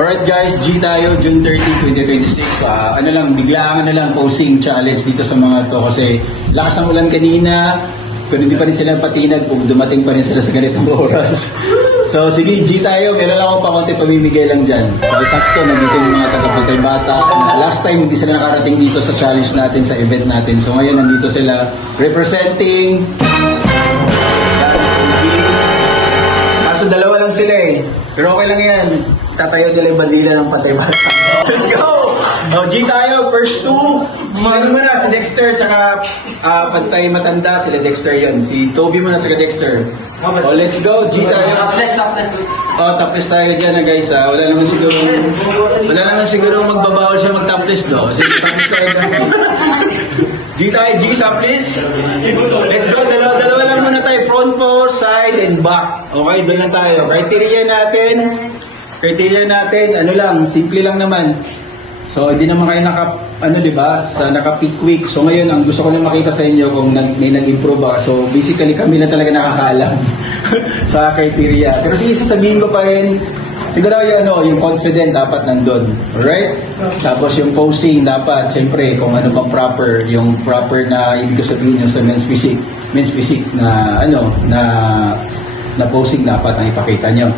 Alright guys, G tayo, June 30, 2026. Biglaang posing challenge dito sa mga to kasi lakas ang ulan kanina, pero hindi pa rin sila patinag kung dumating pa rin sila sa ganitong oras. So sige, G tayo, meron lang ako pa konti pamimigay lang dyan. So sakto, nandito yung mga taga-Pantay Bata. Last time, hindi sila nakarating dito sa challenge natin, sa event natin. So ngayon, nandito sila representing... Kaso dalawa lang sila eh. Pero okay lang yan. Tatayo nila yung bandila ng Pantay Bata. Let's go! O, G tayo, first two. Ano muna, si Dexter, tsaka Pantay Matanda, sila Dexter yun. Si Toby muna sa Dexter. O, let's go, G tayo. Topless tayo dyan guys. Wala naman siguro magbabawal siya mag-topless do. Kasi topless tayo guys. G tayo, G, topless. Let's go, dalawa lang muna tayo. Front pose, side, and back. Okay, doon lang tayo. Criteria natin, ano lang, simple lang naman. So, hindi naman kayo naka-peak week. So, ngayon, ang gusto ko lang makita sa inyo kung may nag-improve ba. So, basically, kami na talaga nakakaalam sa criteria. Pero sige, sasabihin ko pa rin, siguro yung confident dapat nandun. Alright? Tapos yung posing dapat, siyempre, kung ano pang proper, yung proper na, ibig ko sabihin yung sa men's physique na, na posing dapat ang ipakita nyo.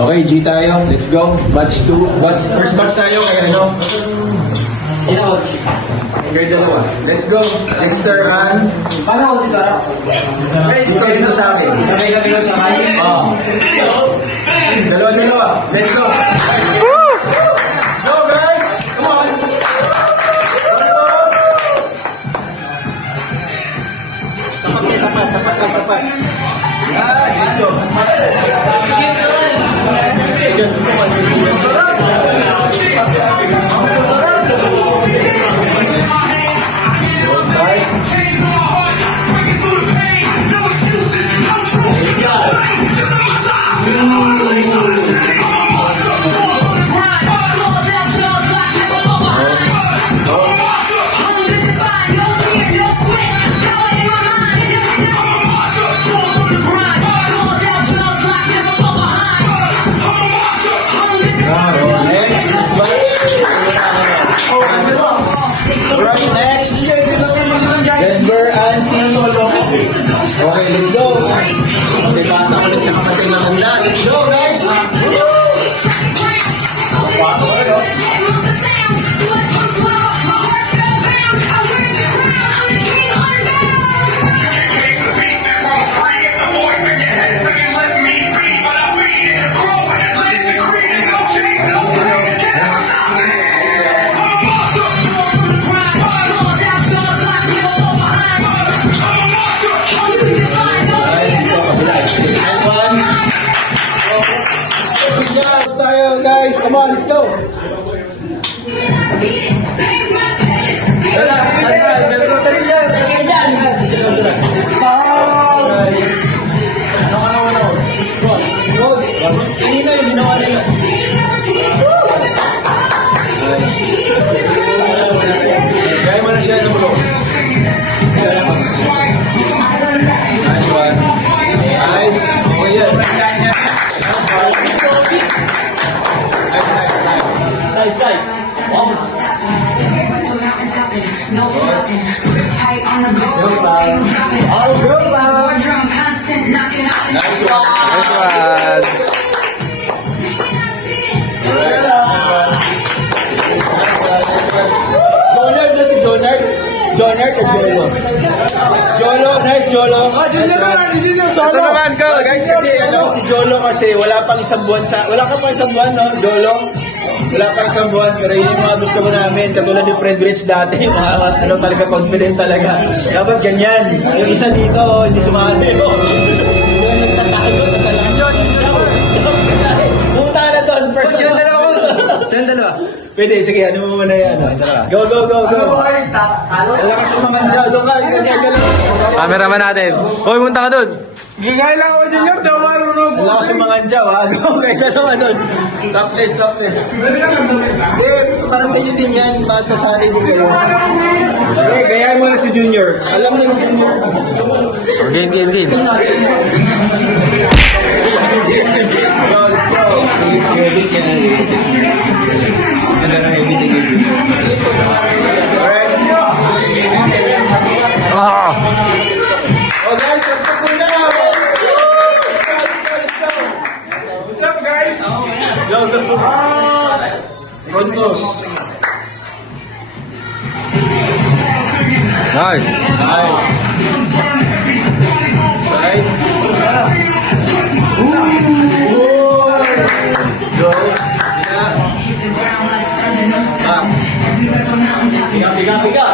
Okay, G tayo. Let's go. Batch 2. First batch tayo. Kaya Kaya dalawa. Let's go. Dexter and... Paano ako dito? Guys, ito dito sa akin. Sabay-sabay ko sa kanya. Dalawa. Let's go. Go, guys! Come on! Tapat. Let's go. Okay, let's go. Okay, bata ulit sa kapatid na handa. Let's go, guys! Guys, come on, let's go. Kaya mo na siya ng bro. Nice one. Nice. Okay yan. Side. No stopping. Tight on the go. All good, constant knocking out. Nice one. Donard or Jolo? Jolo, nice Jolo. Solo naman ko. Guys, kasi si Jolo kasi wala pa pang isang buwan, no? Jolo. Wala pa isang buwan, pero yun yung mga gusto ko namin. Katulad ni Fred Rich dati, mga talaga confident talaga. Dapat ganyan. Yung isa dito, hindi sumali. Nagtatago, kasalanan yun. Pumunta ka na doon. First yun, dalawa. Pwede, sige, ano mo muna yan. Go. Lakas mo mga dyan. Doon ka, ganyan. Cameraman natin. Hoy, punta ka doon. Gigay lang ako din yung daw marunong. Wala ko sa mga dyan, ha? Okay na naman doon. Topless. Para sa inyo din yan, masasali din kayo. Okay, gayahin mo na si Junior. Alam na yung Junior. Game. Let's go. Frontos. Nice. Nice. Side. Go. Back. Biga.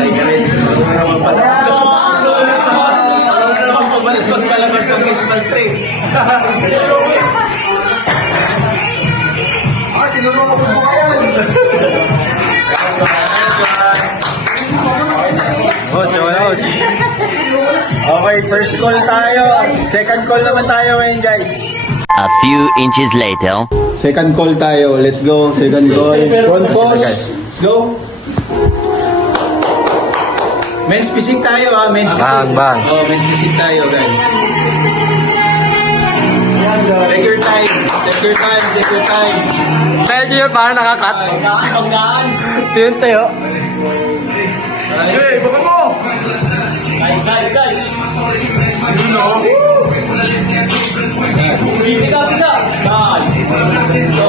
Ay, guys. Pagpalabas ng Christmas tree. Tinuro ko sa bukayan. Host. Okay, first call tayo. Second call naman tayo ngayon, guys. A few inches later. Second call tayo. Let's go. Second call. Front pause. Let's go. Men's physique tayo ha. Men's physique. Bang. Oh, men's physique tayo, guys. Take your time. Take your time. Take your time. Medyo yun, parang nakakat. Ito yun tayo. Hey, baka mo! Side. You know? Biga. Nice. Go.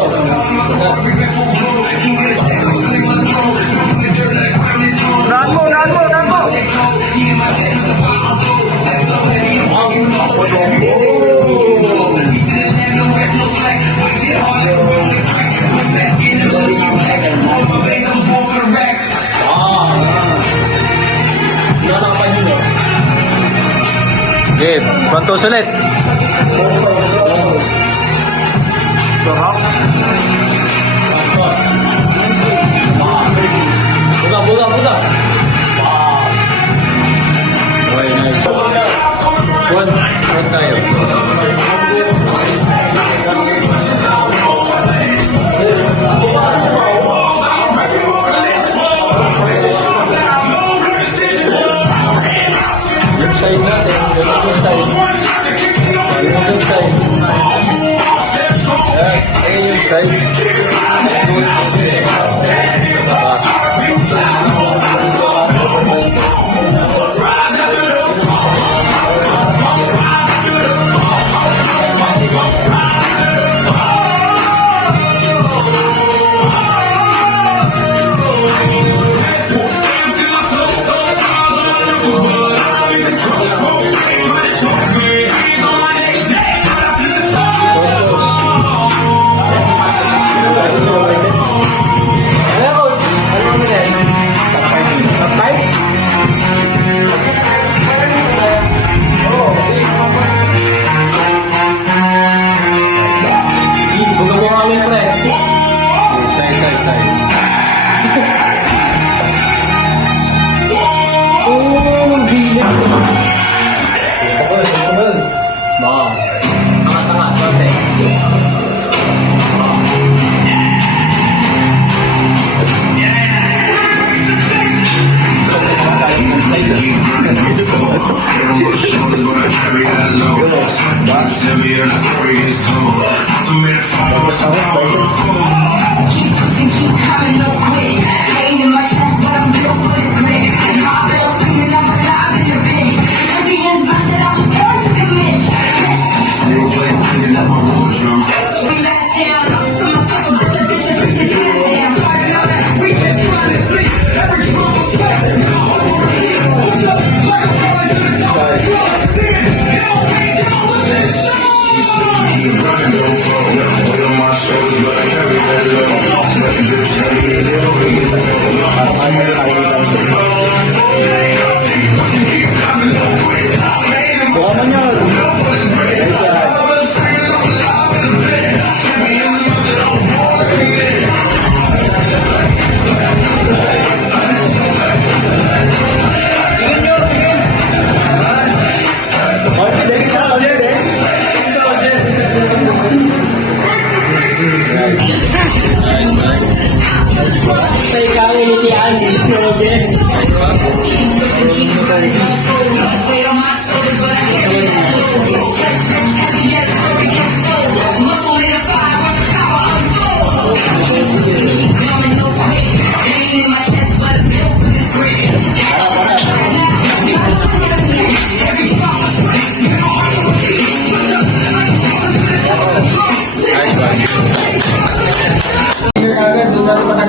Run mo! Game. Frontos ulit. Buga. Okay, nice. One tayo. Yung side natin. Yung side. Yung side. Ayun yung side. Buga mo kami, pre. Side. Tanga, konti.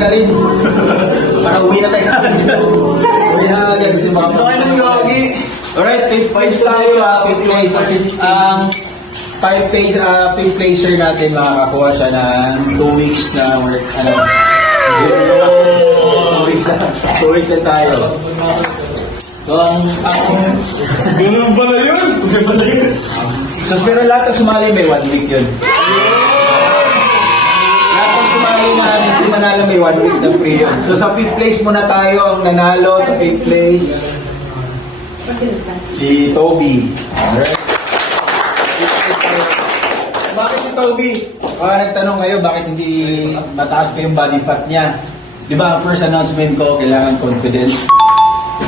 na rin. Para uwi na tayo. Uwi na agad si Mama. Okay lang yogi. Alright, fifth place tayo. Fifth place. Ang fifth placer natin makakakuha siya ng 2 weeks na work. 2 weeks na tayo. So, ganun pala yun. So, pero lahat na sumali may 1 week yun. Lahat ng sumali na hindi manalo may 1 week na free yun. So, sa 5th place muna tayo. Ang nanalo sa 5th place, si Toby. Alright. Bakit si Toby? Nagtanong kayo, bakit hindi mataas pa yung body fat niya? Di ba, ang first announcement ko, kailangan confident.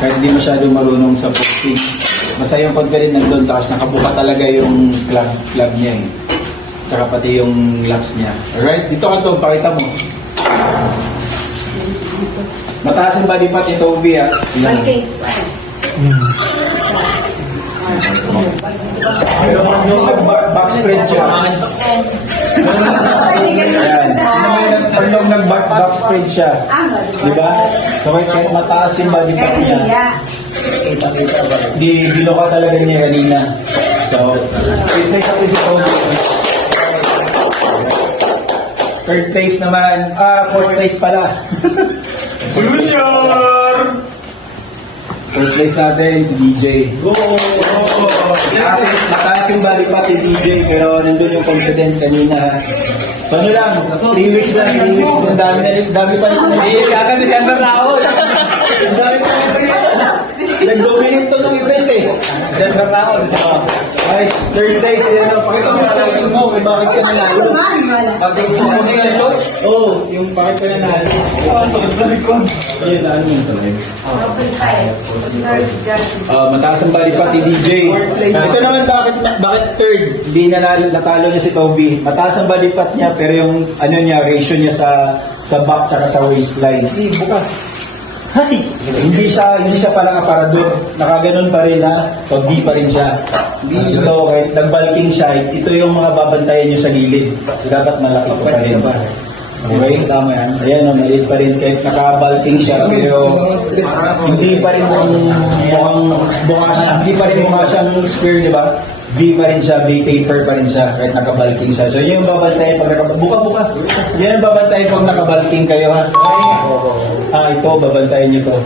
Kahit hindi masyadong marunong sa posting. Basta yung confident nandun, tapos nakabuka talaga yung club niya eh. Tsaka pati yung lats niya. Alright, dito ka to, pakita mo. Mataas ang body fat ni Toby ah. Okay. Pero pag yung back spread siya. Ayan. Pag yung nag-back spread siya. Diba? So kahit mataas yung body fat niya. Di bilo ka talaga niya kanina. So, fitness ako si Tony. Third place naman. Fourth place pala. Junior! Fourth place natin, si DJ. Go! Mataas yung body fat ni DJ, pero nandun yung confident kanina. So ano lang, 3 weeks lang, 3 weeks. Ang dami pa rin. Kaka December na ako. Ang dami pa rin. Nag-dominate to ng event eh. December na ako. Okay, third place. Pakita mo yung question mo, kung bakit ka nanalo. Bakit mo kasi yan to? Oo, yung bakit ka nanalo. Sakit sa likod. Ayun, ano yun sa live? Mataas ang body pati DJ. Ito naman bakit third? Hindi natalo niya si Toby. Mataas ang body fat niya pero yung ano niya ratio niya sa back tsaka sa waistline. Buka. Hindi siya parang aparador. Nakaganon pa rin ha. So B pa rin siya. Ito kahit nag-bulking siya, ito yung mga babantayan niyo sa gilid. So, dapat malaki ko pa rin. Okay? Tama yan. Ayan o, maliit pa rin. Kahit naka-bulking siya, pero hindi pa rin hindi pa rin mukha siyang square, di ba? V pa rin siya, V taper pa rin siya, kahit naka-bulking siya. So yun yung babantayan pag buka. Yan ang babantayan pag naka-bulking kayo ha. Ito, babantayan niyo to.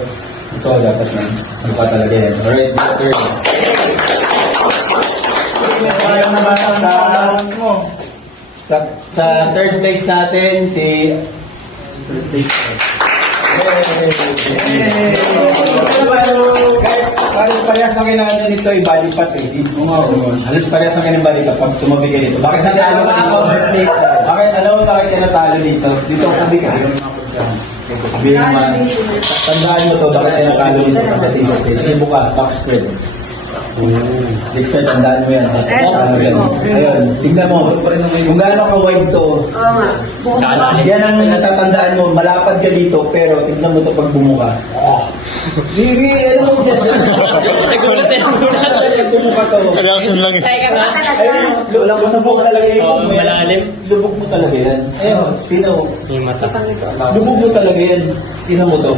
Ito, dapat na. Buka talaga yan. Alright, third. Kaya naman sa third place natin, si halos parehas na kailangan dito yung body fat eh. Halos parehas na kailangan body fat pag tumabi ka dito. Bakit natalo ka dito? Bakit ka natalo dito? Dito ka tabi ka. Tandaan mo to, bakit ka natalo dito pagdating sa stage. Ibo ka, back spread. Dexter, tandaan mo yan. Ayun, tignan mo. Kung gaano ka wide to, yan ang natatandaan mo. Malapad ka dito, pero tignan mo to pag bumuka. Hindi, ano mo yan? Nagulat eh. Bumuka to. Reaction lang eh. Ayun, lubog talaga yung Malalim. Lubog mo talaga yan. Ayun, tinaw. Yung mata. Lubog mo talaga yan. Tinaw mo to.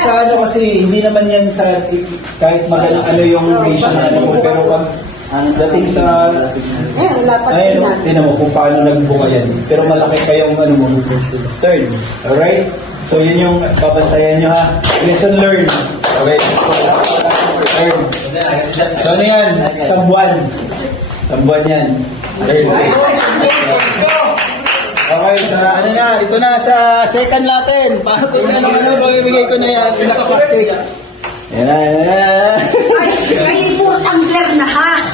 Sa ano kasi, hindi naman yan sa kahit magaling ano yung ratio na ano mo, pero pag dating sa ayun, tinan mo kung paano nagbuka yan. Pero malaki kayong ano mo, third. Alright? So yun yung babantayan nyo ha. Lesson learned. Okay. Third. So ano yan? Sambuan. Sambuan yan. Third. Okay, sa ano na, ito na sa second natin. Paano ko na ano, bibigay ko na yan. Pinaka-plastic. Yan na, yan na. Ay, puro tumbler na ha.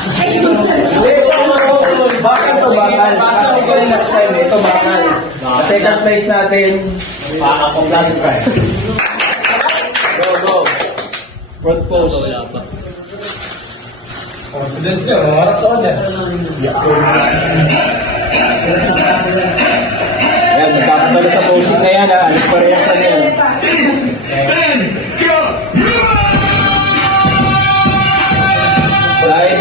Bakal to, bakal. Kasi ko yung last time, ito bakal. Sa second place natin, plastic. Go. Front pose. Wala pa. Confident ka, mamarap ka na. Ayan, magkakabalo sa posing na yan ha. Alis parehas lang yan. Slide.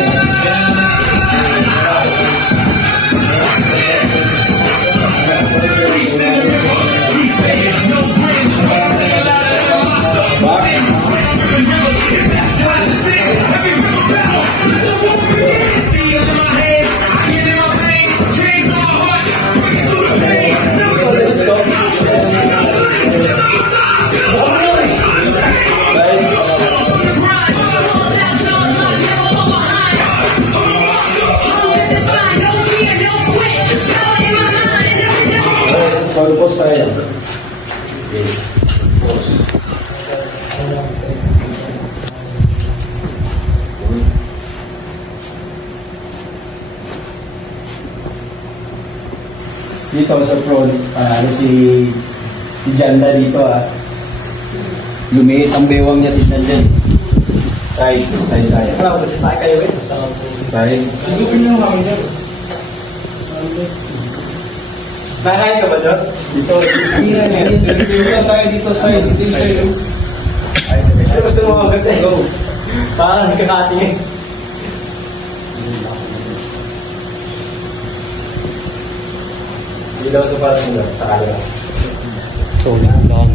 Control pose tayo. Okay. Pose. Dito sa front, si Janda dito lumiit ang bewang niya, tignan dyan. Side tayo. Wala ko sa kayo eh. Side. Nakain ka ba doon? Dito. Dito tayo dito, side. Dito yung side. Ay, gusto mo agad eh. Go. Parang kakatingin. Hindi daw sa parang nila, sa kalala. So, lang.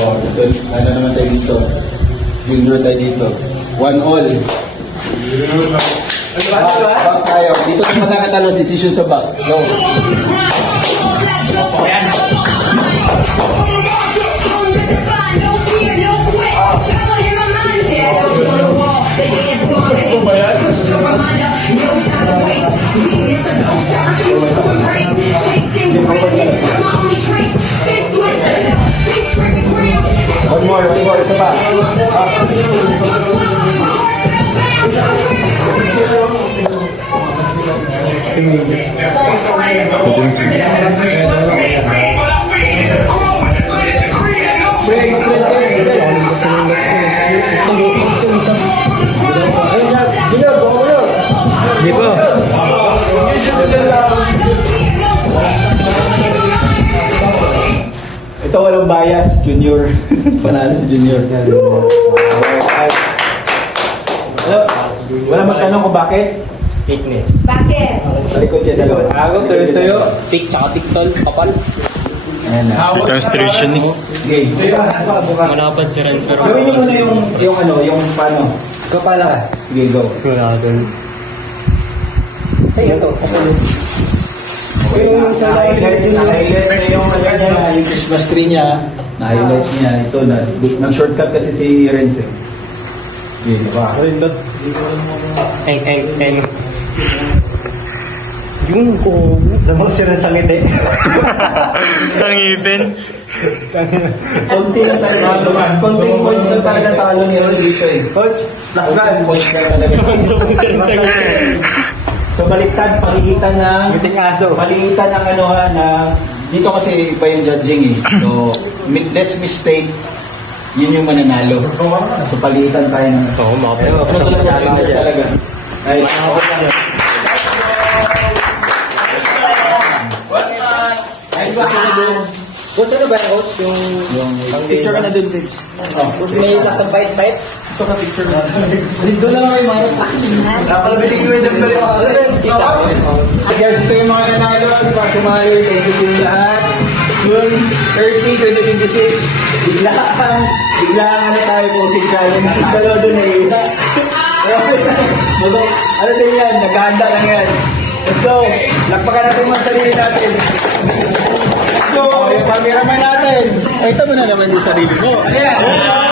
Oh, ito, ano naman tayo dito? Junior tayo dito. 1 all. Back tayo. Dito na magkakatalo, decision sa back. Go. One more, isa pa. Di ba? Ito walang bias, Junior. Panalo si Junior. Wala magtanong kung bakit? Fitness. Bakit? Sa likod niya dalawa. Ako, tuyo. Tik, tsaka tiktol, kapal. Ayan na. Demonstration eh. Okay. Manapad si Renz, pero Gawin niyo muna yung paano. kapala ka. Sige, go. Wala doon. Hey, ito. Yung na-highlight na yung ano niya, yung Christmas tree niya, na-highlight niya. Ito, nag-shortcut kasi si Renz eh. Okay, diba? Eng. Yung ko. Damang sinasangit eh. Tangipin. Konti lang talaga. Konting points lang talaga talo ni Ron dito eh. Coach, plus one points lang talaga. So baliktad, palitan ng palitan ng ano ha, na dito kasi iba yung judging eh. So less mistake, yun yung mananalo. So palitan tayo ng ito. Pero ano talaga. Ay, Coach, ano ba yan, Coach? Yung picture ka na dun, Diggs. may nasa bite-bite? Ito ka picture na. Doon na lang may mga Nakapalabili ko yung dambali ko. Guys, ito yung mga nanalo. Sumali, thank you sa inyo lahat. June 30, 2026. Biglaan ano tayo posing challenge. Dalawa doon eh. Ano din yan? Naghahanda lang yan. Let's go. Lakpakan natin mga sarili natin. Let's go. Yung cameraman natin. Ay, ito mo na naman yung sarili mo. Ayan.